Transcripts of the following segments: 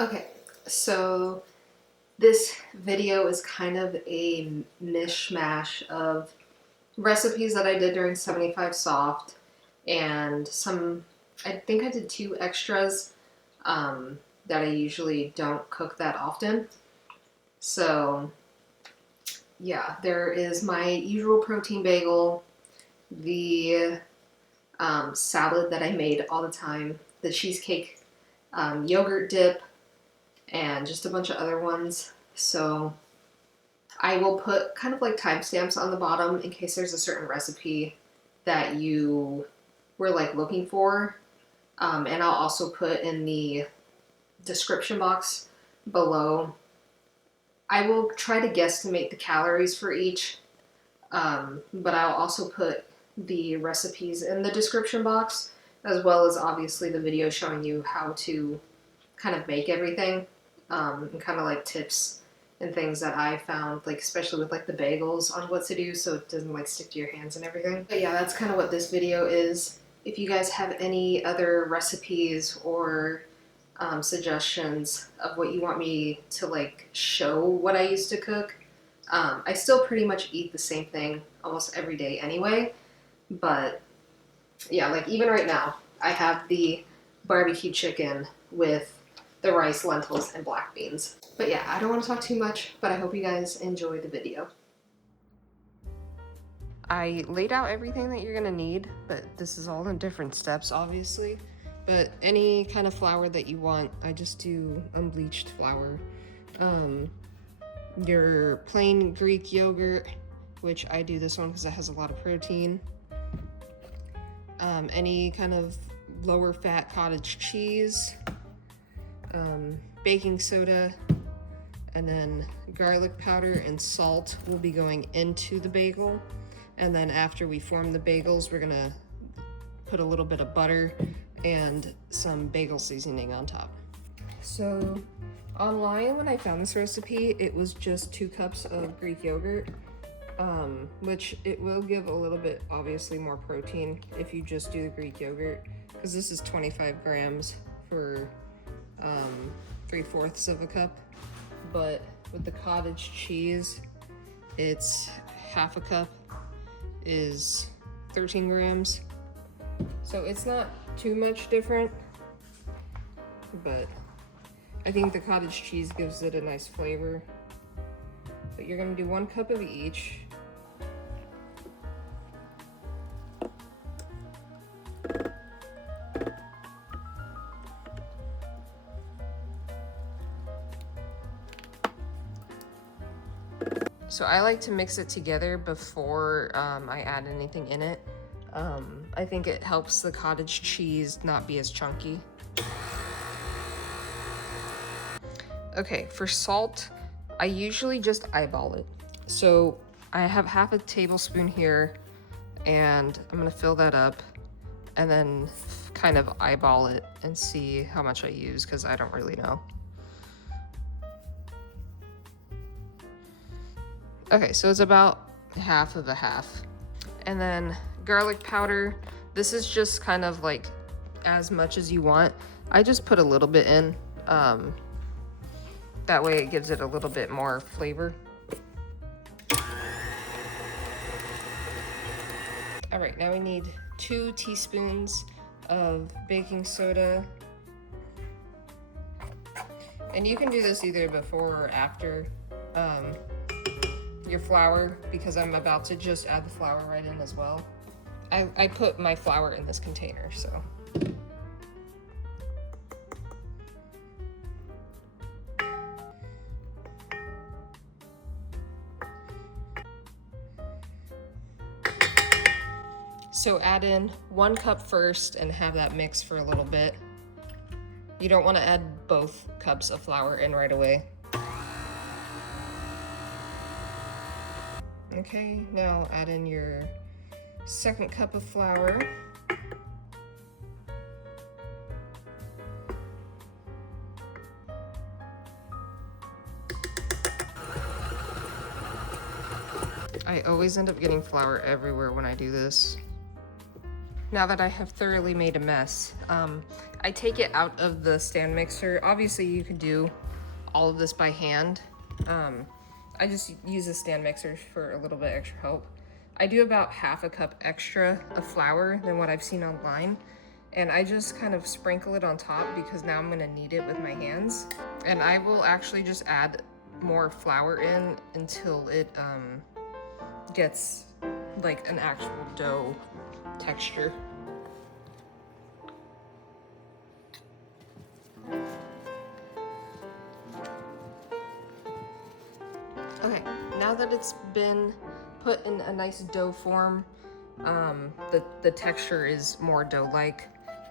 Okay, so this video is kind of a mishmash of recipes that I did during 75 Soft and I think I did 2 extras that I usually don't cook that often. So yeah, there is my usual protein bagel, the salad that I made all the time, the cheesecake yogurt dip, and just a bunch of other ones. So I will put kind of like timestamps on the bottom in case there's a certain recipe that you were like looking for. And I'll also put in the description box below. I will try to guesstimate the calories for each, but I'll also put the recipes in the description box, as well as obviously the video showing you how to kind of make everything, and kind of like tips and things that I found, like especially with like the bagels on what to do so it doesn't like stick to your hands and everything. But yeah, that's kind of what this video is. If you guys have any other recipes or suggestions of what you want me to like show what I used to cook, I still pretty much eat the same thing almost every day anyway, but yeah, like even right now, I have the BBQ chicken with the rice, lentils, and black beans. But yeah, I don't want to talk too much, but I hope you guys enjoy the video. I laid out everything that you're gonna need, but this is all in different steps, obviously. But any kind of flour that you want, I just do unbleached flour. Your plain Greek yogurt, which I do this one because it has a lot of protein. Any kind of lower fat cottage cheese, baking soda, and then garlic powder and salt will be going into the bagel. And then after we form the bagels, we're gonna put a little bit of butter and some bagel seasoning on top. So online, when I found this recipe, it was just 2 cups of Greek yogurt, which it will give a little bit, obviously, more protein if you just do the Greek yogurt, because this is 25 grams for 3/4 of a cup. But with the cottage cheese, it's 1/2 cup is 13 grams. So it's not too much different, but I think the cottage cheese gives it a nice flavor. But you're gonna do 1 cup of each. So I like to mix it together before I add anything in it. I think it helps the cottage cheese not be as chunky. Okay, for salt, I usually just eyeball it. So I have 1/2 tablespoon here, and I'm gonna fill that up and then kind of eyeball it and see how much I use, because I don't really know. Okay, so it's about 1/2 of a half. And then garlic powder, this is just kind of like as much as you want. I just put a little bit in, that way it gives it a little bit more flavor. All right, now we need 2 teaspoons of baking soda. And you can do this either before or after your flour, because I'm about to just add the flour right in as well. I put my flour in this container, so. So add in 1 cup first and have that mix for a little bit. You don't want to add both cups of flour in right away. Okay, now add in your 2nd cup of flour. I always end up getting flour everywhere when I do this. now that I have thoroughly made a mess, I take it out of the stand mixer. Obviously you could do all of this by hand. I just use a stand mixer for a little bit extra help. I do about half a cup extra of flour than what I've seen online. And I just kind of sprinkle it on top because now I'm gonna knead it with my hands. And I will actually just add more flour in until it gets like an actual dough texture. Okay, now that it's been put in a nice dough form, the texture is more dough-like.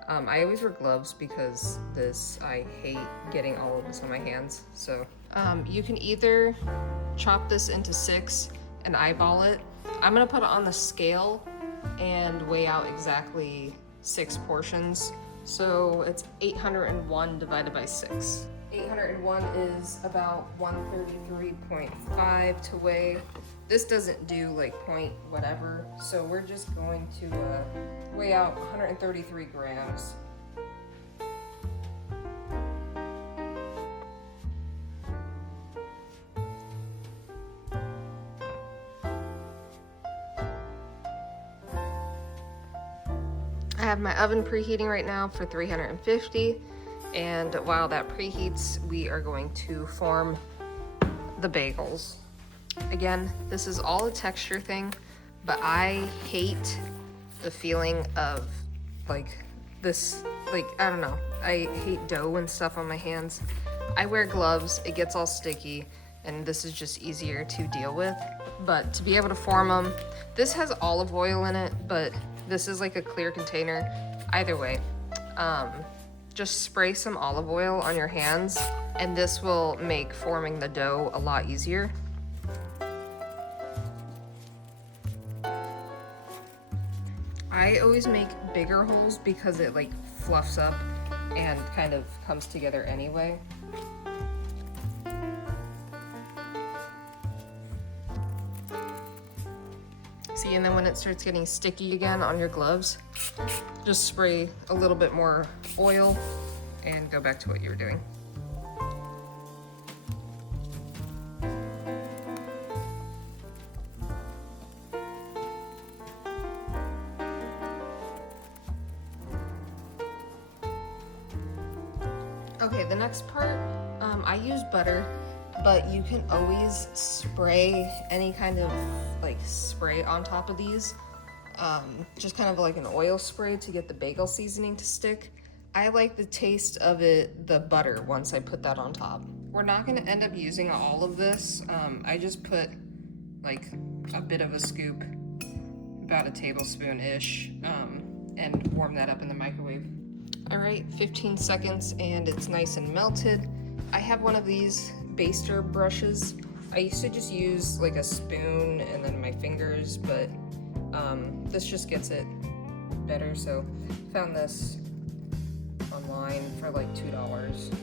I always wear gloves because I hate getting all of this on my hands. So you can either chop this into 6 and eyeball it. I'm gonna put it on the scale and weigh out exactly 6 portions. So it's 801 divided by 6. 801 is about 133.5 to weigh. This doesn't do like point whatever, so we're just going to weigh out 133 grams. I have my oven preheating right now for 350, and while that preheats, we are going to form the bagels. Again, this is all a texture thing, but I hate the feeling of like this, like, I don't know. I hate dough and stuff on my hands. I wear gloves, it gets all sticky, and this is just easier to deal with. But to be able to form them, this has olive oil in it, but this is like a clear container. Either way, just spray some olive oil on your hands, and this will make forming the dough a lot easier. I always make bigger holes because it like fluffs up and kind of comes together anyway. See, and then when it starts getting sticky again on your gloves, just spray a little bit more oil and go back to what you were doing. Okay, the next part, I use butter, but you can always spray any kind of like spray on top of these. Just kind of like an oil spray to get the bagel seasoning to stick. I like the taste of it, the butter, once I put that on top. We're not gonna end up using all of this. I just put like a bit of a scoop, about a tablespoon-ish, and warm that up in the microwave. All right, 15 seconds and it's nice and melted. I have one of these baster brushes. I used to just use like a spoon and then my fingers, but this just gets it better. So found this online for like $2.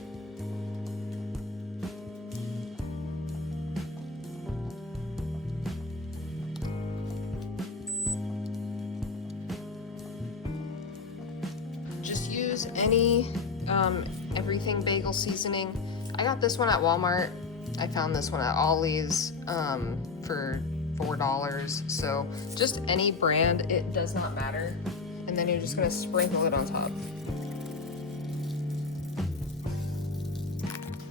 Just use any everything bagel seasoning. I got this one at Walmart. I found this one at Ollie's for $4. So just any brand, it does not matter. And then you're just gonna sprinkle it on top.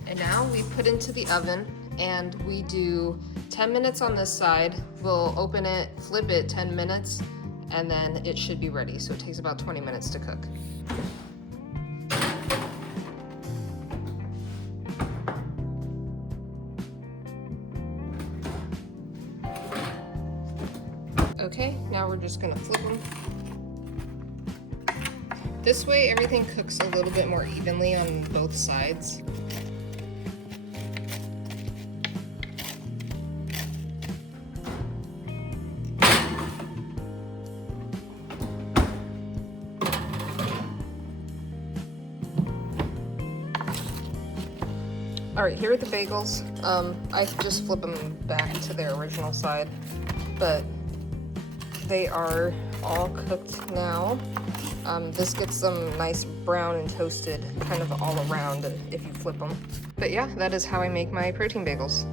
And now we put into the oven and we do 10 minutes on this side. We'll open it, flip it 10 minutes, and then it should be ready. So it takes about 20 minutes to cook. Okay, now we're just gonna flip them. This way everything cooks a little bit more evenly on both sides. All right, here are the bagels. I just flip them back to their original side, but they are all cooked now. This gets them nice brown and toasted kind of all around if you flip them. But yeah, that is how I make my protein bagels.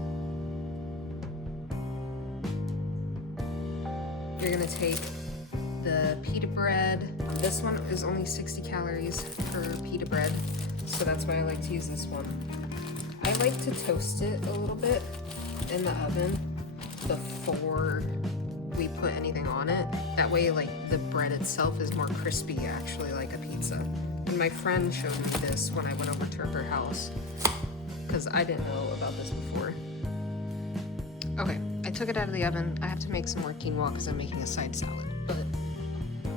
You're gonna take the pita bread. This one is only 60 calories per pita bread, so that's why I like to use this one. I like to toast it a little bit in the oven before we put anything on it. That way, like, the bread itself is more crispy, actually, like a pizza. And my friend showed me this when I went over to her house, because I didn't know about this before. Okay, I took it out of the oven. I have to make some more quinoa because I'm making a side salad. But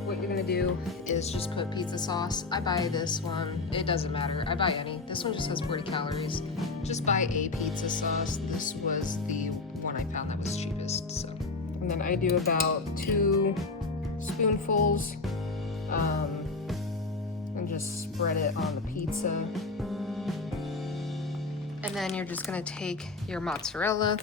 what you're gonna do is just put pizza sauce. I buy this one. It doesn't matter. I buy any. This one just has 40 calories. Just buy a pizza sauce. This was the one I found that was cheapest, so. And then I do about 2 spoonfuls and just spread it on the pizza. And then you're just gonna take your mozzarella.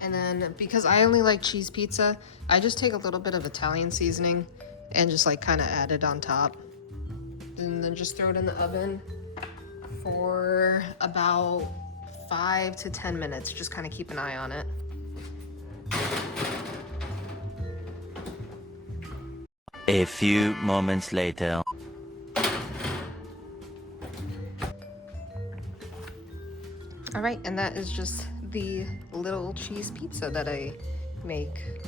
And then, because I only like cheese pizza, I just take a little bit of Italian seasoning and just like kind of add it on top. And then just throw it in the oven for about 5 to 10 minutes. Just kind of keep an eye on it. A few moments later. All right, and that is just the little cheese pizza that I make.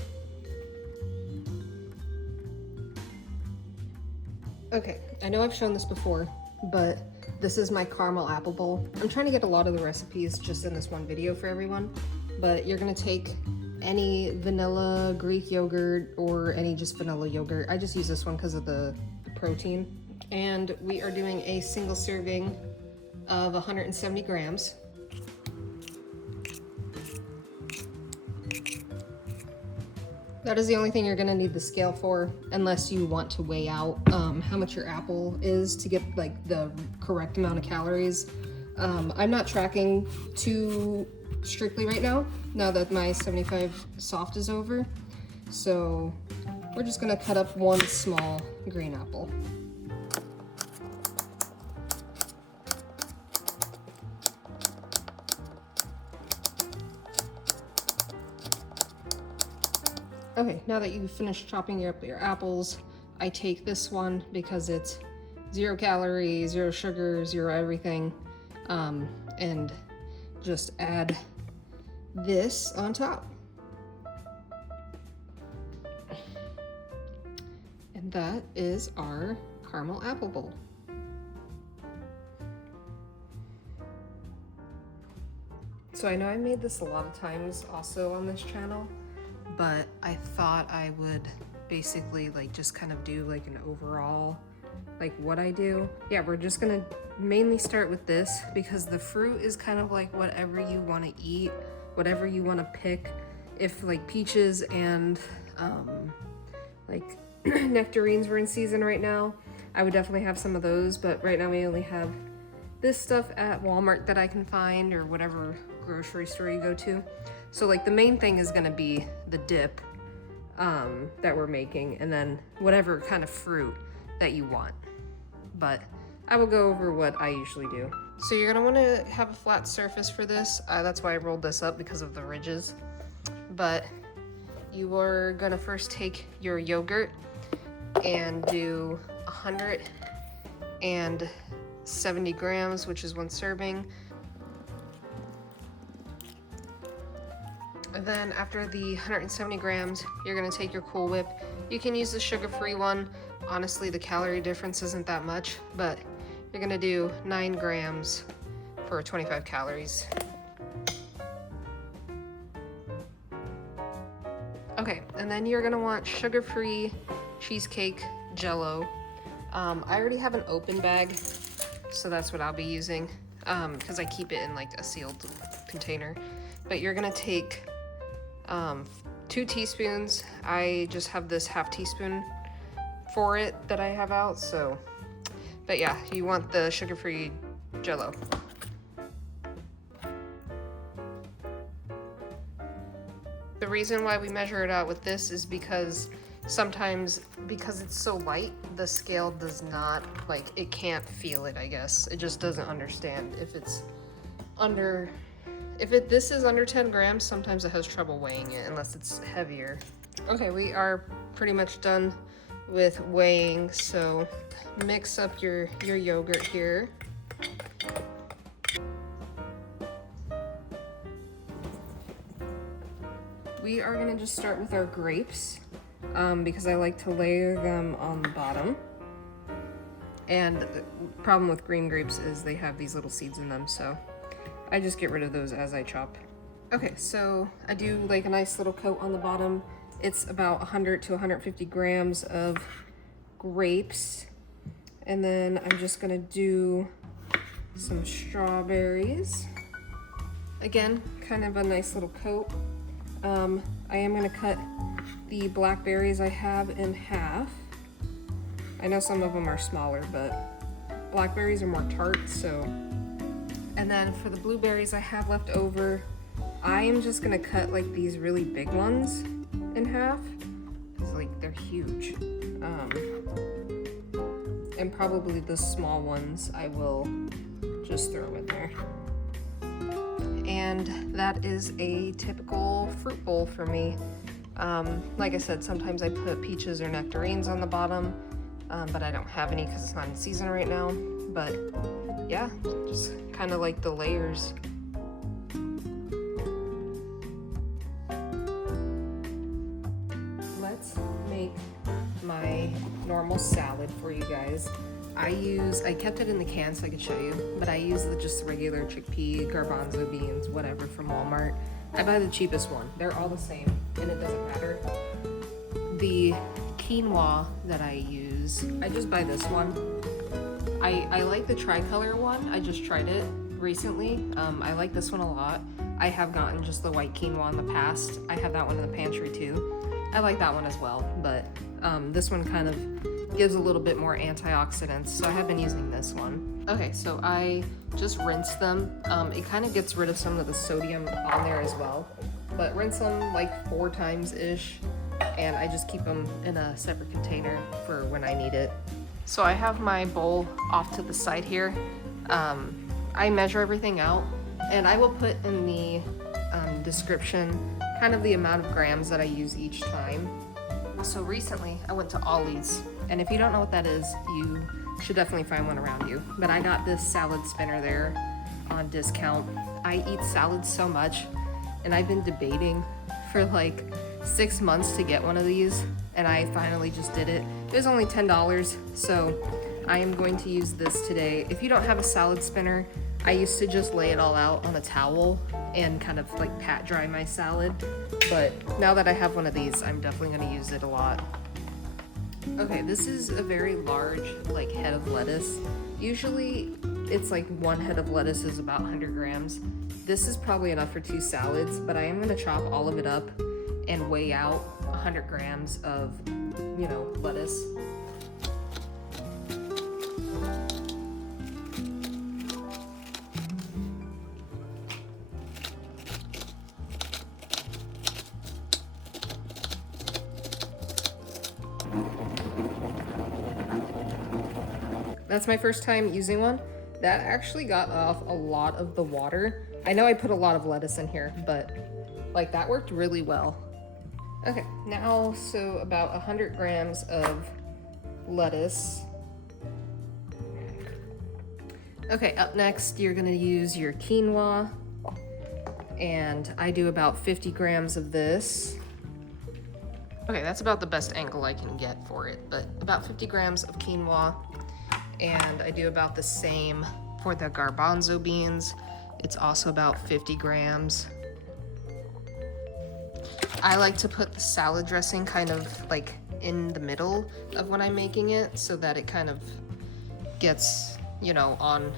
Okay, I know I've shown this before, but this is my caramel apple bowl. I'm trying to get a lot of the recipes just in this one video for everyone, but you're gonna take any vanilla Greek yogurt or any just vanilla yogurt. I just use this one because of the protein. And we are doing a single serving of 170 grams. That is the only thing you're gonna need the scale for, unless you want to weigh out how much your apple is to get like the correct amount of calories. I'm not tracking too strictly right now that my 75 soft is over. So we're just gonna cut up 1 small green apple. Okay, now that you've finished chopping up your apples, I take this one because it's 0 calories, 0 sugar, 0 everything, and just add this on top. And that is our caramel apple bowl. So I know I made this a lot of times also on this channel, but I thought I would basically like just kind of do like an overall like what I do. Yeah, we're just gonna mainly start with this because the fruit is kind of like whatever you want to eat, whatever you want to pick. If like peaches and like nectarines were in season right now, I would definitely have some of those, but right now we only have this stuff at Walmart that I can find or whatever grocery store you go to. So like the main thing is gonna be the dip that we're making, and then whatever kind of fruit that you want. But I will go over what I usually do. So you're gonna wanna have a flat surface for this. That's why I rolled this up, because of the ridges. But you are gonna first take your yogurt and do 170 grams, which is 1 serving. And then after the 170 grams, you're gonna take your Cool Whip. You can use the sugar-free one. Honestly, the calorie difference isn't that much, but you're gonna do 9 grams for 25 calories. Okay, and then you're gonna want sugar-free cheesecake Jell-O. I already have an open bag, so that's what I'll be using, because I keep it in like a sealed container. But you're gonna take 2 teaspoons. I just have this ½ teaspoon for it that I have out, so. But yeah, you want the sugar-free Jell-O. The reason why we measure it out with this is because sometimes, because it's so light, the scale does not, like, it can't feel it, I guess. It just doesn't understand. If it's under, this is under 10 grams, sometimes it has trouble weighing it unless it's heavier. Okay, we are pretty much done with weighing, so mix up your yogurt here. We are gonna just start with our grapes because I like to layer them on the bottom. And the problem with green grapes is they have these little seeds in them, so I just get rid of those as I chop. Okay, so I do like a nice little coat on the bottom. It's about 100 to 150 grams of grapes. And then I'm just gonna do some strawberries. Again, kind of a nice little coat. I am gonna cut the blackberries I have in half. I know some of them are smaller, but blackberries are more tart, so. And then for the blueberries I have left over, I am just gonna cut like these really big ones in half, because like they're huge. And probably the small ones I will just throw in there. And that is a typical fruit bowl for me. Like I said, sometimes I put peaches or nectarines on the bottom, but I don't have any because it's not in season right now. But yeah, just kind of like the layers. Let's make my normal salad for you guys. I kept it in the can so I could show you, but I use just the regular chickpea, garbanzo beans, whatever from Walmart. I buy the cheapest one. They're all the same, and it doesn't matter. The quinoa that I use, I just buy this one. I like the tricolor one. I just tried it recently. I like this one a lot. I have gotten just the white quinoa in the past. I have that one in the pantry too. I like that one as well, but this one kind of gives a little bit more antioxidants, so I have been using this one. Okay, so I just rinse them. It kind of gets rid of some of the sodium on there as well, but rinse them like 4 times-ish, and I just keep them in a separate container for when I need it. So I have my bowl off to the side here. I measure everything out, and I will put in the description kind of the amount of grams that I use each time. So recently I went to Ollie's, and if you don't know what that is, you should definitely find one around you. But I got this salad spinner there on discount. I eat salads so much, and I've been debating for like 6 months to get one of these, and I finally just did it. It was only $10, so I am going to use this today. If you don't have a salad spinner, I used to just lay it all out on a towel and kind of like pat dry my salad, but now that I have one of these, I'm definitely going to use it a lot. Okay, this is a very large like head of lettuce. Usually it's like 1 head of lettuce is about 100 grams. This is probably enough for 2 salads, but I am going to chop all of it up and weigh out 100 grams of, you know, lettuce. That's my first time using one. That actually got off a lot of the water. I know I put a lot of lettuce in here, but like that worked really well. Okay, now so about 100 grams of lettuce. Okay, up next you're gonna use your quinoa, and I do about 50 grams of this. Okay, that's about the best angle I can get for it, but about 50 grams of quinoa. And I do about the same for the garbanzo beans. It's also about 50 grams. I like to put the salad dressing kind of like in the middle of when I'm making it so that it kind of gets, you know, on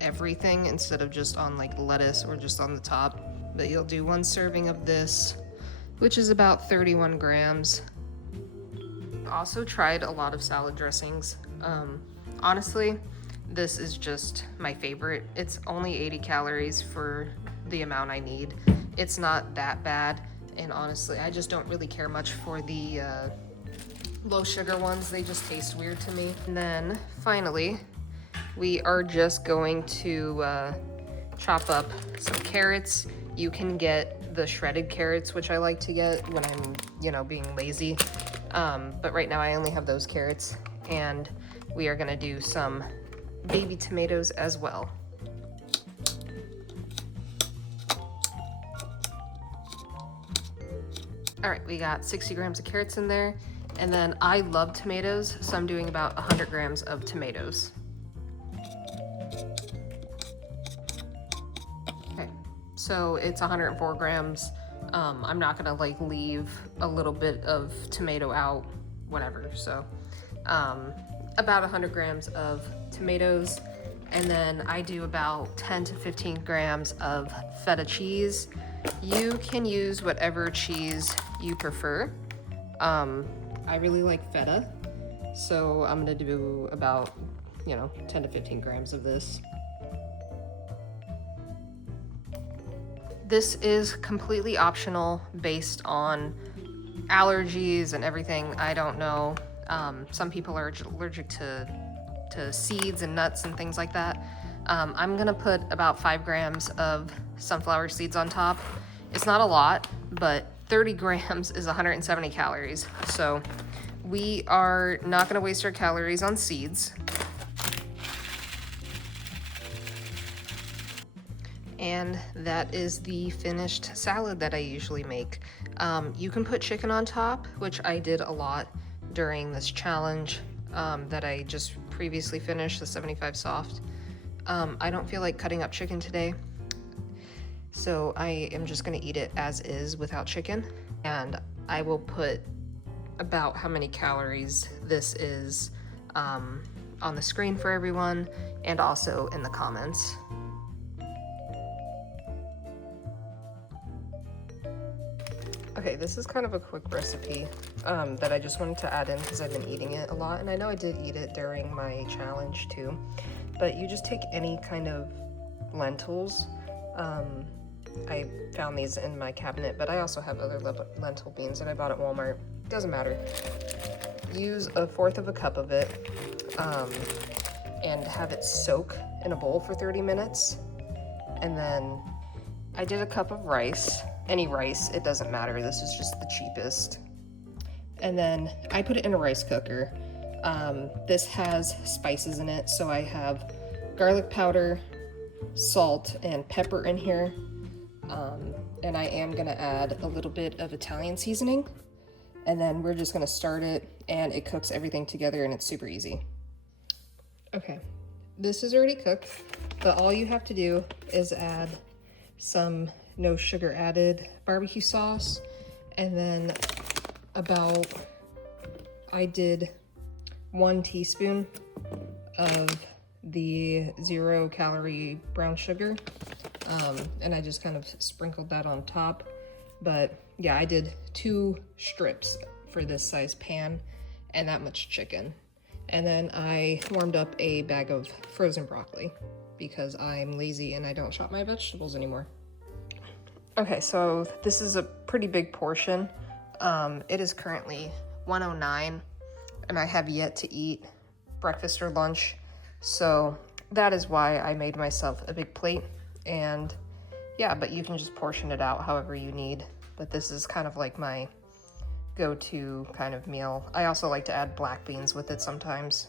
everything instead of just on like lettuce or just on the top. But you'll do 1 serving of this, which is about 31 grams. Also tried a lot of salad dressings. Honestly, this is just my favorite. It's only 80 calories for the amount I need. It's not that bad. And honestly, I just don't really care much for the low sugar ones. They just taste weird to me. And then finally, we are just going to chop up some carrots. You can get the shredded carrots, which I like to get when I'm, you know, being lazy. But right now I only have those carrots. And we are gonna do some baby tomatoes as well. All right, we got 60 grams of carrots in there. And then I love tomatoes, so I'm doing about 100 grams of tomatoes. Okay, so it's 104 grams. I'm not gonna like leave a little bit of tomato out, whatever. So about 100 grams of tomatoes. And then I do about 10 to 15 grams of feta cheese. You can use whatever cheese you prefer. I really like feta, so I'm gonna do about, you know, 10 to 15 grams of this. This is completely optional based on allergies and everything. I don't know. Some people are allergic to seeds and nuts and things like that. I'm gonna put about 5 grams of sunflower seeds on top. It's not a lot, but 30 grams is 170 calories. So we are not gonna waste our calories on seeds. And that is the finished salad that I usually make. You can put chicken on top, which I did a lot during this challenge that I just previously finished, the 75 soft. I don't feel like cutting up chicken today, so I am just gonna eat it as is without chicken. And I will put about how many calories this is on the screen for everyone, and also in the comments. Okay, this is kind of a quick recipe that I just wanted to add in because I've been eating it a lot, and I know I did eat it during my challenge too. But you just take any kind of lentils. I found these in my cabinet, but I also have other lentil beans that I bought at Walmart. Doesn't matter. Use 1/4 of a cup of it and have it soak in a bowl for 30 minutes. And then I did a cup of rice. Any rice, it doesn't matter. This is just the cheapest. And then I put it in a rice cooker. This has spices in it, so I have garlic powder, salt, and pepper in here. And I am gonna add a little bit of Italian seasoning. And then we're just gonna start it, and it cooks everything together, and it's super easy. Okay, this is already cooked, but all you have to do is add some no sugar added barbecue sauce, and then I did 1 teaspoon of the 0 calorie brown sugar, and I just kind of sprinkled that on top. But yeah, I did 2 strips for this size pan and that much chicken. And then I warmed up a bag of frozen broccoli because I'm lazy and I don't chop my vegetables anymore. Okay, so this is a pretty big portion. It is currently 1:09 and I have yet to eat breakfast or lunch. So that is why I made myself a big plate. And yeah, but you can just portion it out however you need. But this is kind of like my go-to kind of meal. I also like to add black beans with it sometimes.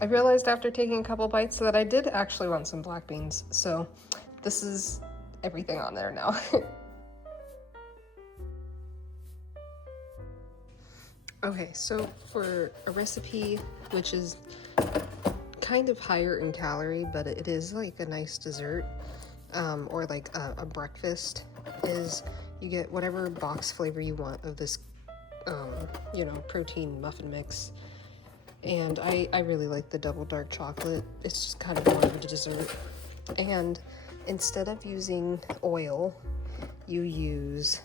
I realized after taking a couple bites that I did actually want some black beans. So this is everything on there now. Okay, so for a recipe which is kind of higher in calorie, but it is like a nice dessert, or like a breakfast, is you get whatever box flavor you want of this, you know, protein muffin mix. And I really like the double dark chocolate. It's just kind of more of a dessert. And instead of using oil, you use,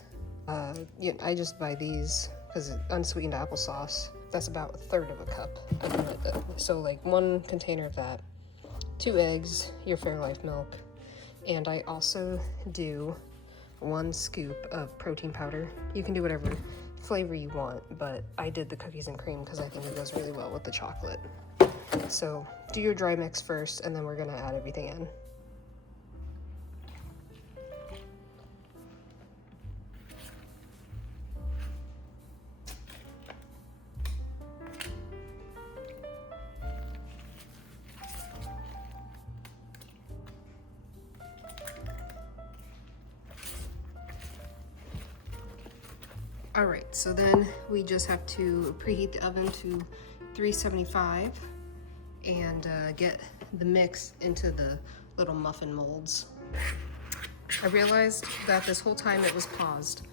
I just buy these because unsweetened applesauce. That's about 1/3 of a cup. So like 1 container of that, 2 eggs, your Fairlife milk, and I also do 1 scoop of protein powder. You can do whatever flavor you want, but I did the cookies and cream because I think it goes really well with the chocolate. So do your dry mix first, and then we're gonna add everything in. All right, so then we just have to preheat the oven to 375 and get the mix into the little muffin molds. I realized that this whole time it was paused,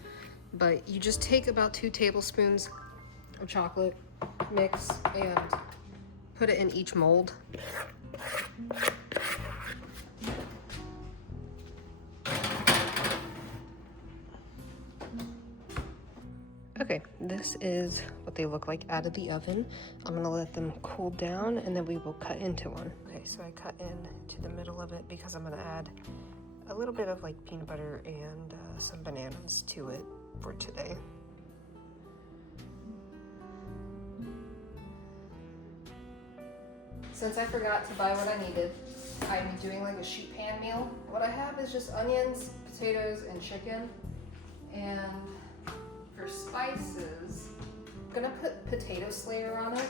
but you just take about 2 tablespoons of chocolate mix and put it in each mold. Okay, this is what they look like out of the oven. I'm gonna let them cool down and then we will cut into one. Okay, so I cut into the middle of it because I'm gonna add a little bit of like peanut butter and some bananas to it for today. Since I forgot to buy what I needed, I'm doing like a sheet pan meal. What I have is just onions, potatoes, and chicken. And for spices, I'm gonna put potato slayer on it.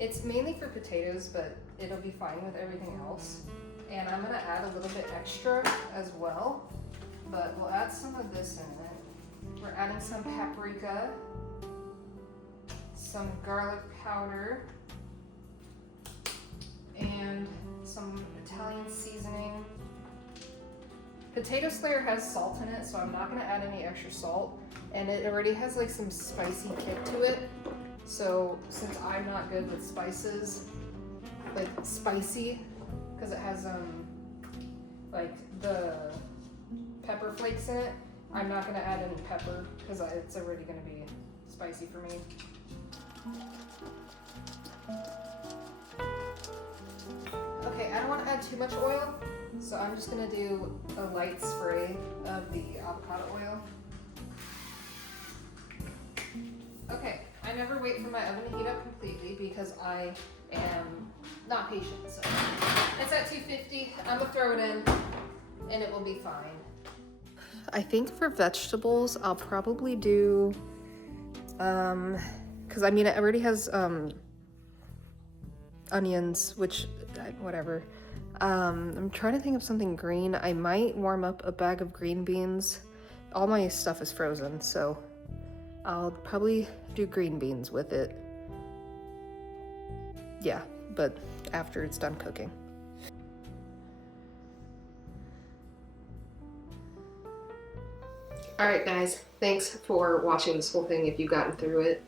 It's mainly for potatoes, but it'll be fine with everything else. And I'm gonna add a little bit extra as well, but we'll add some of this in it. We're adding some paprika, some garlic powder, and some Italian seasoning. Potato slayer has salt in it, so I'm not gonna add any extra salt. And it already has like some spicy kick to it. So since I'm not good with spices, like spicy, because it has like the pepper flakes in it, I'm not gonna add any pepper because it's already gonna be spicy for me. Okay, I don't want to add too much oil, so I'm just gonna do a light spray of the avocado oil. Okay, I never wait for my oven to heat up completely because I am not patient. So it's at 250. I'm gonna throw it in and it will be fine. I think for vegetables, I'll probably do, because I mean, it already has onions, which, whatever. I'm trying to think of something green. I might warm up a bag of green beans. All my stuff is frozen, so I'll probably do green beans with it. Yeah, but after it's done cooking. Alright guys, thanks for watching this whole thing if you've gotten through it.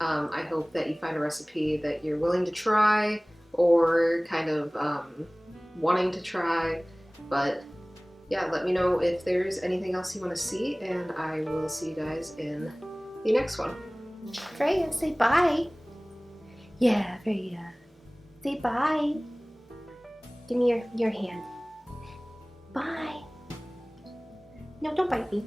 I hope that you find a recipe that you're willing to try or kind of wanting to try. But yeah, let me know if there's anything else you want to see, and I will see you guys in the next one. Freya, say bye. Yeah, Freya. Say bye. Give me your hand. Bye. No, don't bite me.